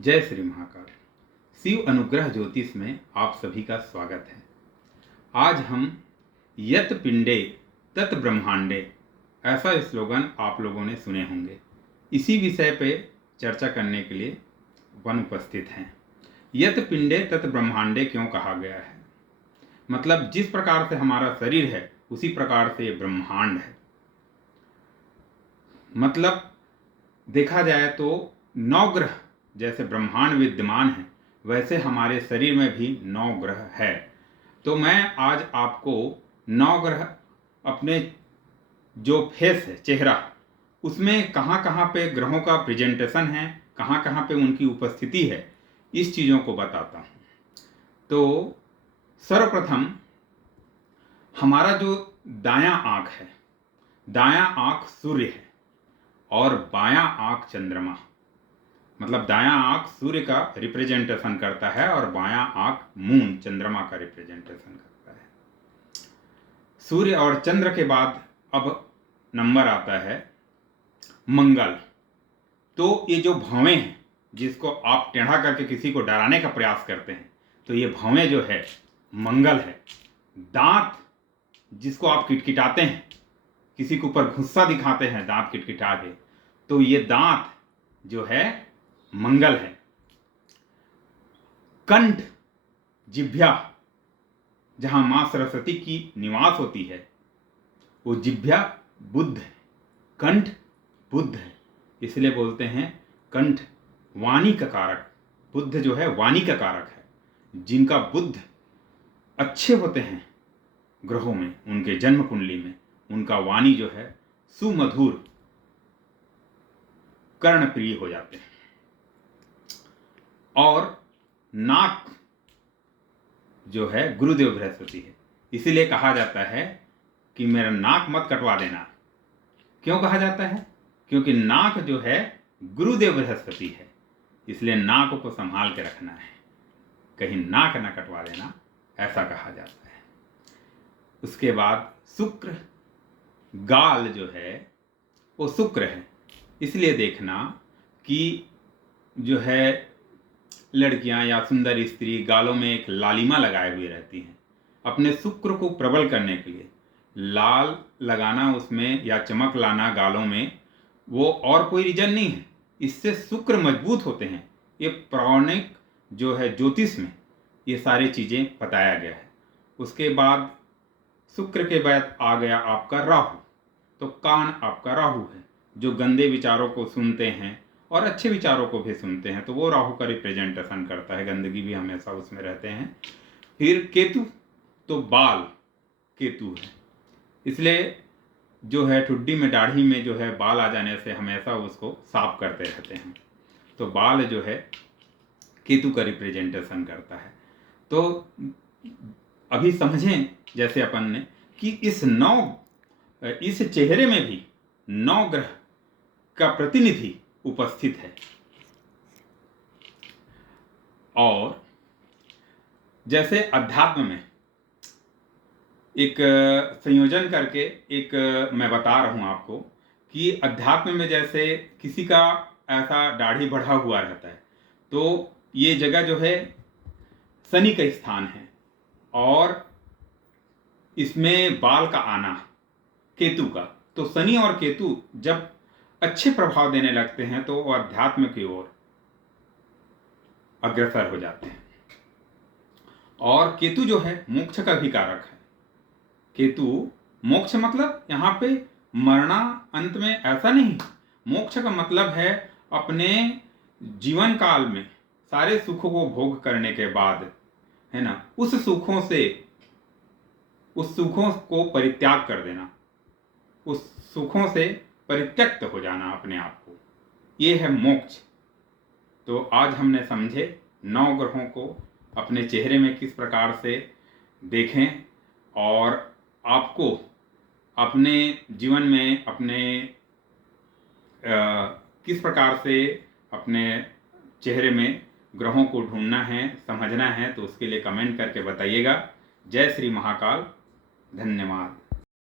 जय श्री महाकाल। शिव अनुग्रह ज्योतिष में आप सभी का स्वागत है। आज हम यत पिंडे तत् ब्रह्मांडे, ऐसा स्लोगन आप लोगों ने सुने होंगे। इसी विषय पे चर्चा करने के लिए वन उपस्थित हैं। यत पिंडे तत् ब्रह्मांडे क्यों कहा गया है? मतलब जिस प्रकार से हमारा शरीर है उसी प्रकार से ब्रह्मांड है। मतलब देखा जाए तो 9 ग्रह जैसे ब्रह्मांड विद्यमान है, वैसे हमारे शरीर में भी 9 ग्रह है। तो मैं आज आपको 9 ग्रह अपने जो फेस है, चेहरा, उसमें कहाँ कहाँ पे ग्रहों का प्रेजेंटेशन है, कहाँ कहाँ पे उनकी उपस्थिति है, इस चीज़ों को बताता हूँ। तो सर्वप्रथम हमारा जो दायां आँख है, दायां आँख सूर्य है और बायां आँख चंद्रमा। मतलब दायां आँख सूर्य का रिप्रेजेंटेशन करता है और बायां आँख मून, चंद्रमा का रिप्रेजेंटेशन करता है। सूर्य और चंद्र के बाद अब नंबर आता है मंगल। तो ये जो भौवें हैं, जिसको आप टेढ़ा करके किसी को डराने का प्रयास करते हैं, तो ये भौवें जो है मंगल है। दांत जिसको आप किटकिटाते हैं, किसी के ऊपर गुस्सा दिखाते हैं दांत किटकिटा के, तो ये दांत जो है मंगल है। कंठ, जिह्वा, जहां मां सरस्वती की निवास होती है, वो जिह्वा बुध है, कंठ बुध है। इसलिए बोलते हैं कंठ वाणी का कारक। बुध जो है वाणी का कारक है। जिनका बुध अच्छे होते हैं ग्रहों में, उनके जन्म कुंडली में, उनका वाणी जो है सुमधुर, कर्णप्रिय हो जाते हैं। और नाक जो है गुरुदेव बृहस्पति है। इसीलिए कहा जाता है कि मेरा नाक मत कटवा देना। क्यों कहा जाता है? क्योंकि नाक जो है गुरुदेव बृहस्पति है, इसलिए नाक को संभाल के रखना है, कहीं नाक ना कटवा देना, ऐसा कहा जाता है। उसके बाद शुक्र, गाल जो है वो शुक्र है। इसलिए देखना कि जो है लड़कियां या सुंदर स्त्री गालों में एक लालिमा लगाए हुए रहती हैं, अपने शुक्र को प्रबल करने के लिए। लाल लगाना उसमें या चमक लाना गालों में, वो और कोई रीजन नहीं है, इससे शुक्र मजबूत होते हैं। ये पौराणिक जो है ज्योतिष में ये सारी चीज़ें बताया गया है। उसके बाद शुक्र के बाद आ गया आपका राहु। तो कान आपका राहु है, जो गंदे विचारों को सुनते हैं और अच्छे विचारों को भी सुनते हैं, तो वो राहु का रिप्रेजेंटेशन करता है। गंदगी भी हमेशा उसमें रहते हैं। फिर केतु, तो बाल केतु है, इसलिए जो है ठुड्डी में, दाढ़ी में जो है बाल आ जाने से हमेशा उसको साफ करते रहते हैं। तो बाल जो है केतु का रिप्रेजेंटेशन करता है। तो अभी समझें जैसे अपन ने कि इस चेहरे में भी 9 ग्रह का प्रतिनिधि उपस्थित है। और जैसे अध्यात्म में एक संयोजन करके एक मैं बता रहा हूं आपको कि अध्यात्म में जैसे किसी का ऐसा दाढ़ी बढ़ा हुआ रहता है, तो ये जगह जो है शनि का स्थान है, और इसमें बाल का आना केतु का। तो शनि और केतु जब अच्छे प्रभाव देने लगते हैं तो वो अध्यात्म की ओर अग्रसर हो जाते हैं। और केतु जो है मोक्ष का भी कारक है। केतु मोक्ष, मतलब यहाँ पे मरना अंत में, ऐसा नहीं। मोक्ष का मतलब है अपने जीवन काल में सारे सुखों को भोग करने के बाद, है ना, उस सुखों को परित्याग कर देना, उस सुखों से परित्यक्त हो जाना अपने आप को, ये है मोक्ष। तो आज हमने समझे 9 ग्रहों को अपने चेहरे में किस प्रकार से देखें, और आपको अपने जीवन में किस प्रकार से अपने चेहरे में ग्रहों को ढूंढना है, समझना है, तो उसके लिए कमेंट करके बताइएगा। जय श्री महाकाल। धन्यवाद।